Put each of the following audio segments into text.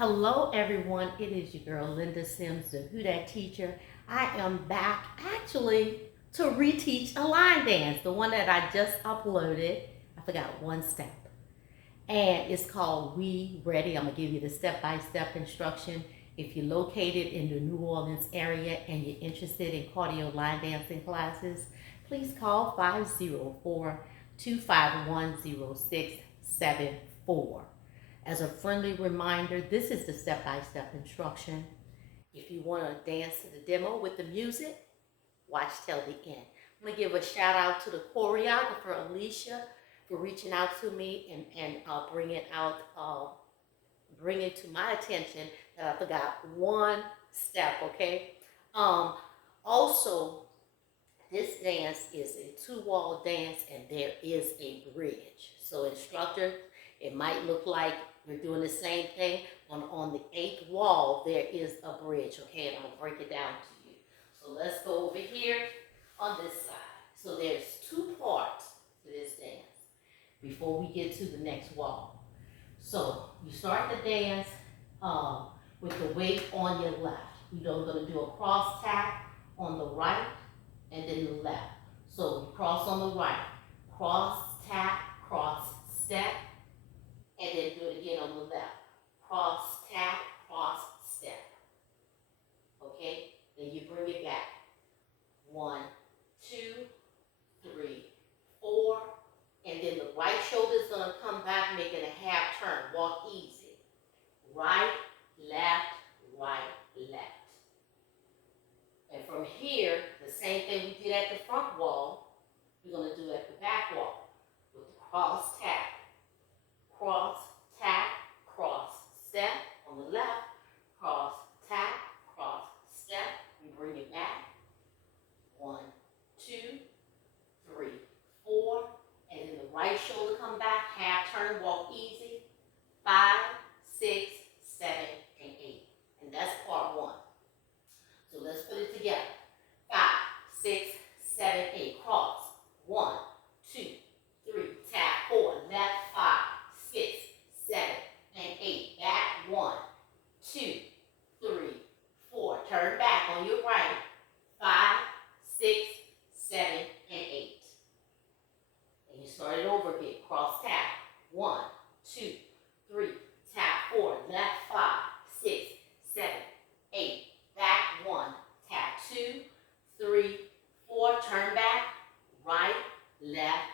Hello everyone, it is your girl Linda Sims, the Who Dat teacher. I am back actually to reteach a line dance, the one that I just uploaded. I forgot one step. And it's called We Ready. I'm gonna give you the step-by-step instruction. If you're located in the New Orleans area and you're interested in cardio line dancing classes, please call 504-251-0674. As a friendly reminder, this is the step-by-step instruction. If you want to dance to the demo with the music, watch till the end. I'm going to give a shout out to the choreographer, ALICIA, for reaching out to me and bringing to my attention that I forgot one step, okay? Also, this dance is a two-wall dance and there is a bridge. So instructor, it might look like we're doing the same thing. On the 8th wall, there is a bridge, okay? And I'm gonna break it down to you. So let's go over here on this side. So there's two parts to this dance before we get to the next wall. So you start the dance with the weight on your left. You're gonna do a cross tap on the right and then the left. So you cross on the right, cross, tap, cross, step, and then do it again on the left. Cross, tap, cross, step. Okay? Then you bring it back. 1, 2, 3, 4, and then the right shoulder is gonna come back, making a half turn. Walk easy. Right, left, left. And from here, the same thing we did at the front wall, we're going to do at the back wall with the cross tap, cross, tap, cross, step on the left, cross, tap, cross, step. We bring it back. 1, 2, 3, 4, and then the right shoulder come back, half turn, walk easy. 5, 6, 7, and 8. And that's part 1. So let's put it together. 5, 6, 7, 8. Cross. 1, 2, 3. Tap. 4. Left. 5, 6, 7, and 8. Back. 1, 2, 3, 4. Turn back on your right. 5, 6, 7, and 8. And you start it over again. Cross tap. 1, 2, 3. Tap. 4. Left. 5, 6, 7, 8. Back. 1. Tap. 2, 3, 4. Turn back. Right, left.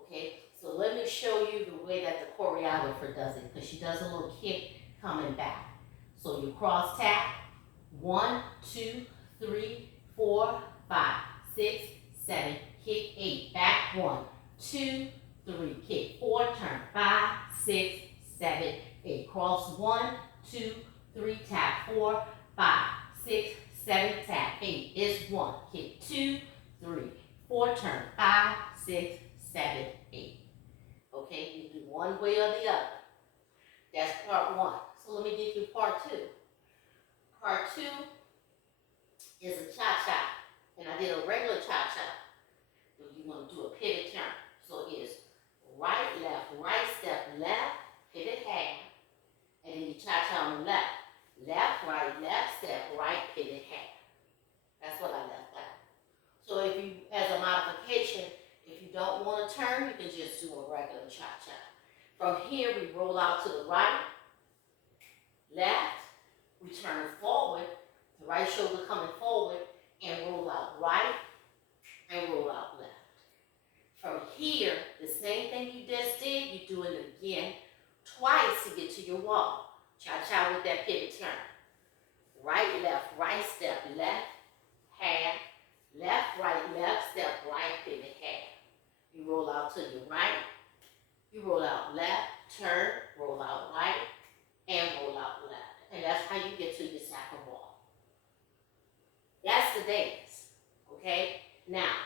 Okay, so let me show you the way that the choreographer does it, because she does a little kick coming back. So you cross tap. 1, 2, 3, 4, 5, 6, 7. Kick 8. Back. 1, 2, 3. Kick 4. Turn 5, 6, 7, 8. Cross. 1, 2, 3. Tap. 4, 5, 6, 7. Tap. 8 is 1. Kick 2, 3, 4. Turn 5, 6, 7, 8. Okay, you do one way or the other. That's part 1. So let me give you part 2. Part 2 is a cha-cha. And I did a regular cha-cha. You want to do a pivot turn. So it is right, step, left, pivot half. And then you cha-cha on the left. Left, step, right, pivot half. That's what I left out. So if you, as a modification, if you don't want to turn, you can just do a regular cha-cha. From here, we roll out to the right, left, we turn forward, the right shoulder coming forward, and roll out right, and roll out left. From here, the same thing you just did, you do it again twice to get to your wall. Cha-cha with that pivot turn. Right, step, left, half, left, step, right, pivot, half. You roll out to your right, you roll out left, turn, roll out right, and roll out left. And that's how you get to your second wall. That's the dance, okay? Now,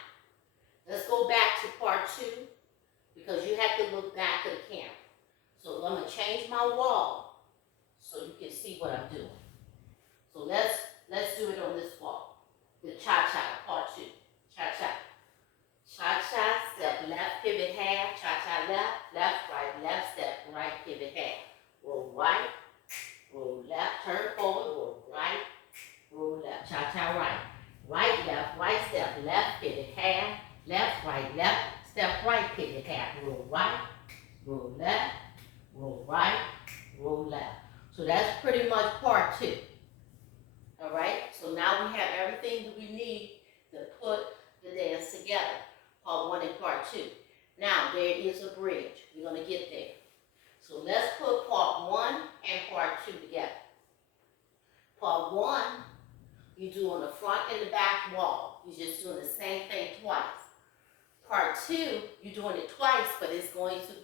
let's go back to part 2, because you have to look back at the camera. So I'm going to change my wall so you can see what I'm doing. So let's do it on this wall. The cha-cha, part 2. Cha-cha. Cha-cha, step left, pivot half. Cha-cha left, right, step right, pivot half. roll right, roll left, turn forward, roll right, roll left, cha-cha right. Right step, left, pivot half, left, step right, pivot half, roll right, roll left, roll right, roll left. So that's pretty much part 2. All right, so now we have everything that we need to put the dance together, part 1 and part 2. Now, there is a bridge. We're going to get there. So let's put part 1 and part 2 together. Part 1, you do on the front and the back wall. You're just doing the same thing twice. Part 2, you're doing it twice, but it's going to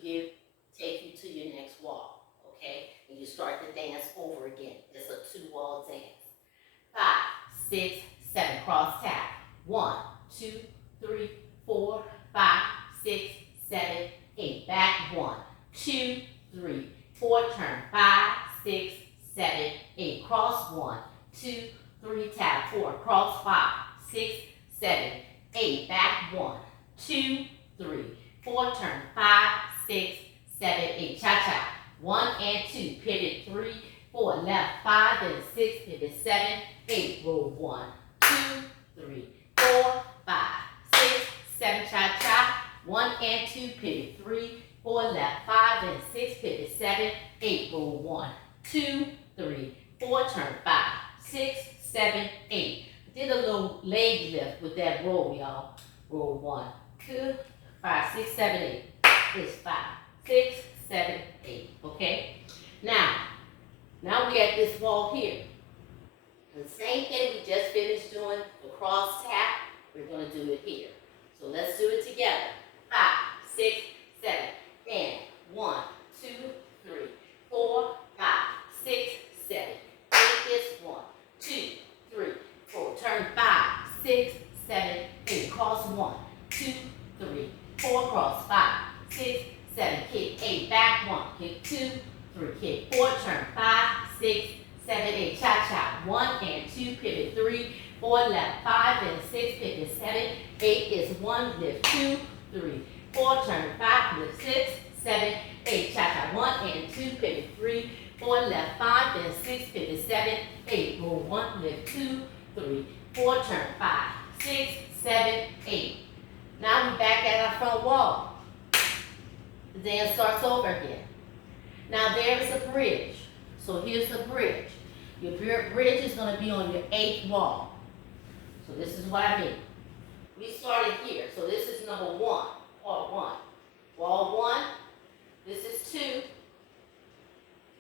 take you to your next wall, okay? And you start the dance over again. It's a 2-wall dance. 5, 6, 7, cross tap. 1, 2, 3, 4, 5, 6, 7, 8. Back 1, 2, 3, 4. Turn 5, 6, 7, 8. Cross 1, 2, 3, tap 4. Cross 5, 6, 7, 8. Back 1, 2, 3, 4. Turn 5, 6, 7, 8. Cha cha. 1 and 2. Pivot 3, 4. Left 5 and 6. Pivot 7, 8. Roll 1, 2, 3, 4, 5, 6, 7. Cha cha. 1 and 2. Pivot 3, 4. Left 5 and 6. Pivot 7, 8. Roll 1, 2, 3, 4. Turn 5, 6, 7, 8. Did a little leg lift with that roll, y'all. Roll 1, 2, 5, 6, 7, 8. It's 5, 6, 7, 8. Okay? Now we at this wall here. The same thing we just finished doing, the cross tap, we're going to do it here. So let's do it together. 5, 6, 7, and 1, 2, 3, 4, 5, 6, 7, 8 is 1, 2, 3, 4. Turn 5, 6, 7, 8. Cross 1, 2, 3, 4. Cross 5, 6, 7. Kick 8. Back 1. Kick 2, 3. Kick 4. Turn 5, 6, 7, 8. Cha cha. 1 and 2. Pivot 3, 4. Left 5 and 6. Pivot 7. 8 is 1. Lift 2, 3, 4. Turn 5. Lift 6, 7, 8. Cha cha. 1 and 2. Pivot 3, 4. Left 5 and 6. Pivot 7, 8. Roll 1. Lift 2, 3, 4. Turn 5, 6, 7, 8. Now we're back at our front wall. The dance starts over again. Now there is a bridge. So here's the bridge. Your bridge is going to be on your 8th wall. So this is what I mean. We started here. So this is number 1, part 1. Wall 1, this is 2,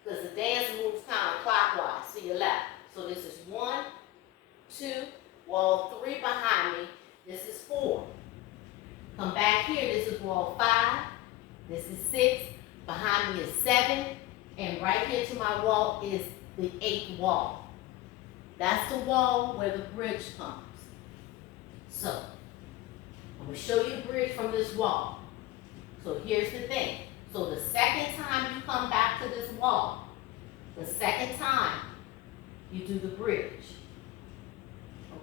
because the dance moves counterclockwise to your left. So this is 1, 2, wall 3 behind me, this is 4. Come back here, this is wall 5, this is 6, behind me is 7, and right here to my wall is the 8th wall. That's the wall where the bridge comes. So, I'm going to show you the bridge from this wall. So here's the thing. So the second time you come back to this wall, the second time you do the bridge.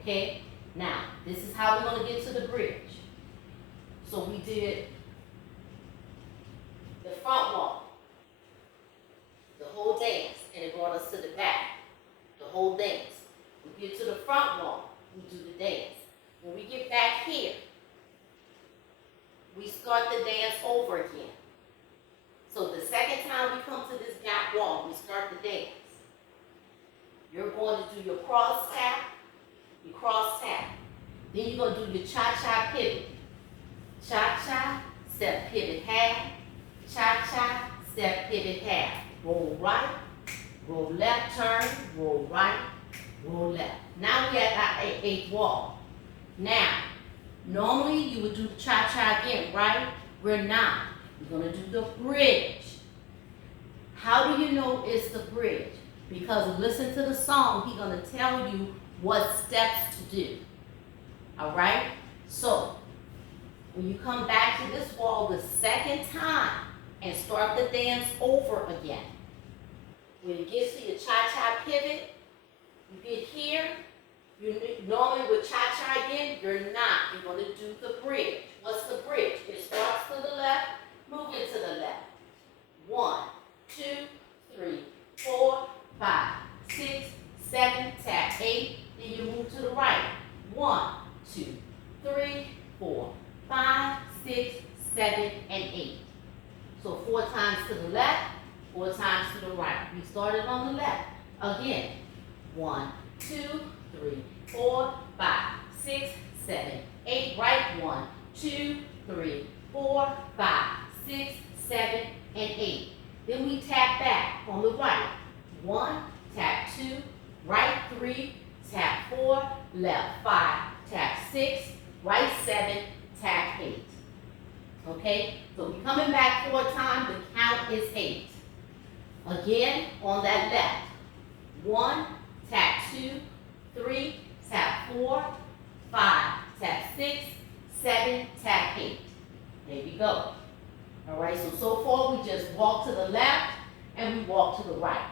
Okay? Now, this is how we're going to get to the bridge. So we did the front wall, the whole dance, and it brought us to the back, the whole dance. We get to the front wall, we do the dance. When we get back here, we start the dance over again. So the second time we come to this back wall, we start the dance. You're going to do your cross tap, you cross tap. Then you're going to do your cha-cha pivot. Cha-cha, step pivot half. Cha-cha, step pivot half. Roll right, roll left, turn, roll right, roll left. Now we're at our 8th wall. Now, normally you would do the cha-cha again, right? We're not. We're going to do the bridge. How do you know it's the bridge? Because listen to the song, he's going to tell you what steps to do. All right? So, when you come back to this wall the second time and start the dance over again, when it gets to your cha-cha pivot, you get here, you normally with cha-cha again, you're not. You're going to do the bridge. What's the bridge? It starts to the left, move it to the left. 1, 2, 3, So 4 times to the left, 4 times to the right. We started on the left. Again, 1, 2, 3, 4, 5, 6, 7, 8. Right, 1, 2, 3, 4, 5, 6, 7, and 8. Then we tap back on the right. 1, tap 2, right 3, tap 4, left 5, tap 6, right 7, tap 8. Okay, so we're coming back 4 times, the count is 8. Again, on that left. 1, tap 2, 3, tap 4, 5, tap 6, 7, tap 8. There you go. All right, so far we just walk to the left and we walk to the right.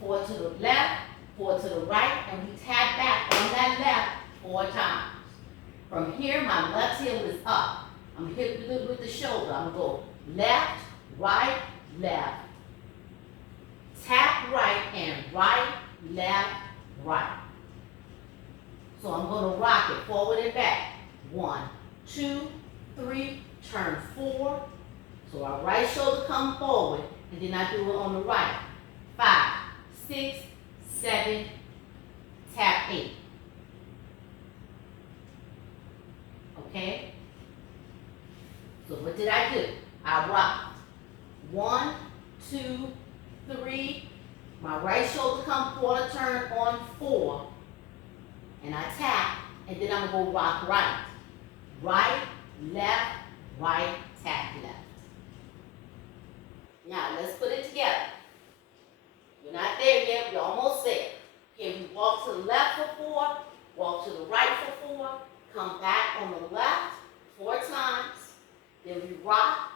4 to the left, 4 to the right, and we tap back on that left 4 times. From here, my left heel is up. I'm hit with the shoulder. I'm going to go left, right, left. Tap right and right, left, right. So I'm going to rock it forward and back. 1, 2, 3, turn 4. So our right shoulder come forward, and then I do it on the right. 5, 6, 7, tap 8. Okay? So what did I do? I rocked. 1, 2, 3. My right shoulder come quarter turn on 4. And I tap, and then I'm going to go rock right. Right, left, right, tap left. Now, let's put it together. We're not there yet. We're almost there. Okay, we walk to the left for 4, walk to the right for 4, come back on the left 4 times. Then we rock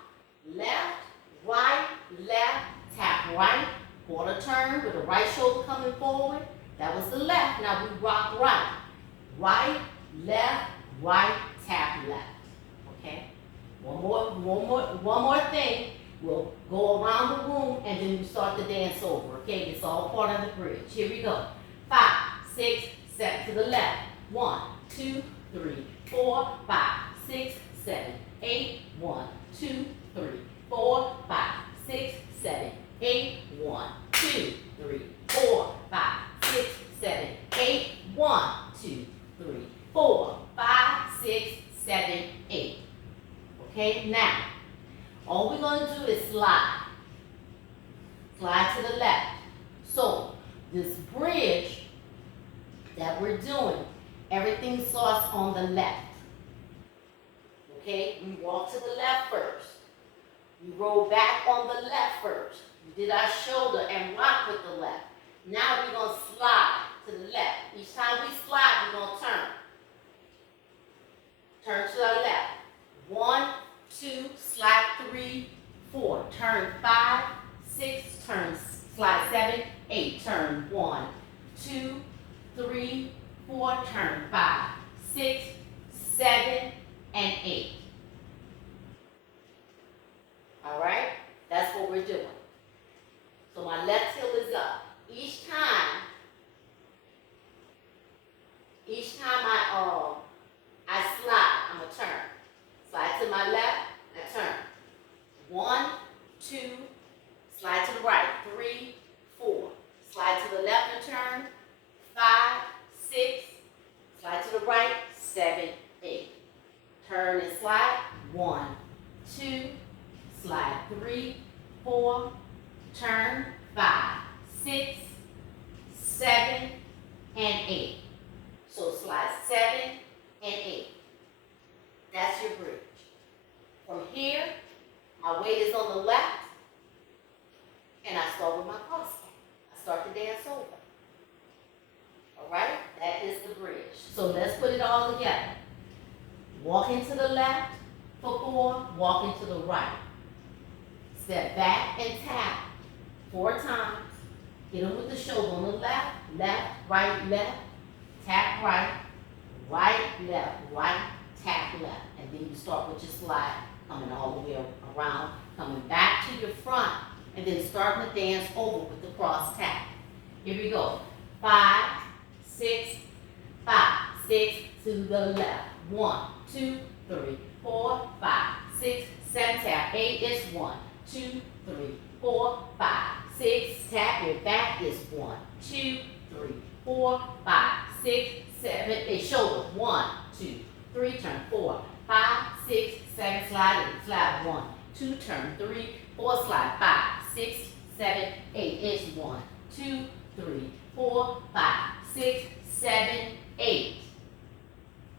left, right, left, tap right, quarter turn with the right shoulder coming forward. That was the left. Now we rock right. Right, left, right, tap left. Okay? One more thing. We'll go around the room and then we start the dance over. Okay? It's all part of the bridge. Here we go. 5, 6, 7 to the left. 1, 2, 3, 4, 5, 6, 7, 8. 1, 2, 3, 4, 5, 6, 7, 8. 1, 2, 3, 4, 5, 6, 7, 8. 1, 2, 3, 4, 5, 6, 7, 8. Okay, now, all we're going to do is slide. Slide to the left. So, this bridge that we're doing, everything starts on the left. Okay, we walk to the left first. We roll back on the left first. We did our shoulder and rock with the left. Now we're going to slide to the left. Each time we slide, we're going to turn. Turn to our left. 1, 2, slide 3, 4. Turn 5, 6, turn, slide 7, 8. Turn 1, 2, 3, 4. Turn 5, 6, 7, and 8. All right? That's what we're doing. So my left heel is up. Each time I slide, I'm going to turn. Slide to my left, I turn. 1, 2, slide to the right. 3, 4. Slide to the left and turn. 5, 6. Slide to the right. 7, 8. Turn and slide. 1, 2. Slide 3, 4. Turn. 5, 6, 7, and 8. So slide 7 and 8. That's your bridge. From here, my weight is on the left, and I start with my cross step. I start the dance over. All right? That is the bridge. So let's put it all together. Walking to the left for 4, walking to the right. Step back and tap 4 times. Hit them with the shoulder on the left, left, right, left. Tap right, right, left, right, tap left. And then you start with your slide, coming all the way around, coming back to your front, and then starting the dance over with the cross tap. Here we go. 5, 6, 5, 6 to the left. 1, 2, 3, 4, 5, 6, 7, tap. 8 is 1, 2, 3, 4, 5, 6. Tap your back is 1, 2, 3, 4, 5, 6, 7, 8. Shoulder 1, 2, 3. Turn 4, 5, 6, 7. Slide in. Slide 1, 2. Turn 3, 4. Slide 5, 6, 7, 8. It's 1, 2, 3, 4, 5, 6, 7, 8.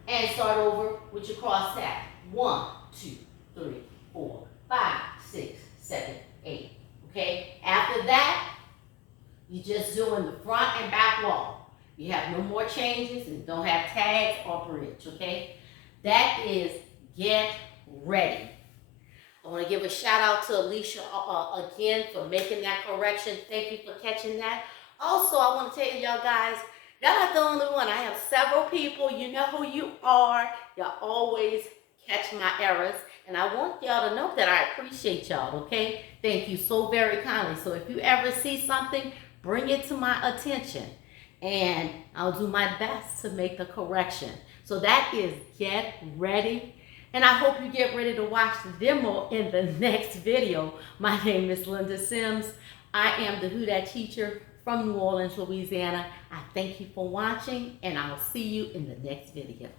And start over with your cross tap. 1, 2, 3, 4, 5, 6, 7, 8. Okay? After that, you're just doing the front and back wall. You have no more changes and don't have tags or bridge. Okay? That is get ready. I want to give a shout out to Alicia again for making that correction. Thank you for catching that. Also, I want to tell y'all guys, y'all not the only one. I have several people. You know who you are. Y'all always catch my errors. And I want y'all to know that I appreciate y'all, okay? Thank you so very kindly. So if you ever see something, bring it to my attention. And I'll do my best to make the correction. So that is get ready. And I hope you get ready to watch the demo in the next video. My name is Linda Sims. I am the Who Dat teacher from New Orleans, Louisiana. I thank you for watching, and I'll see you in the next video.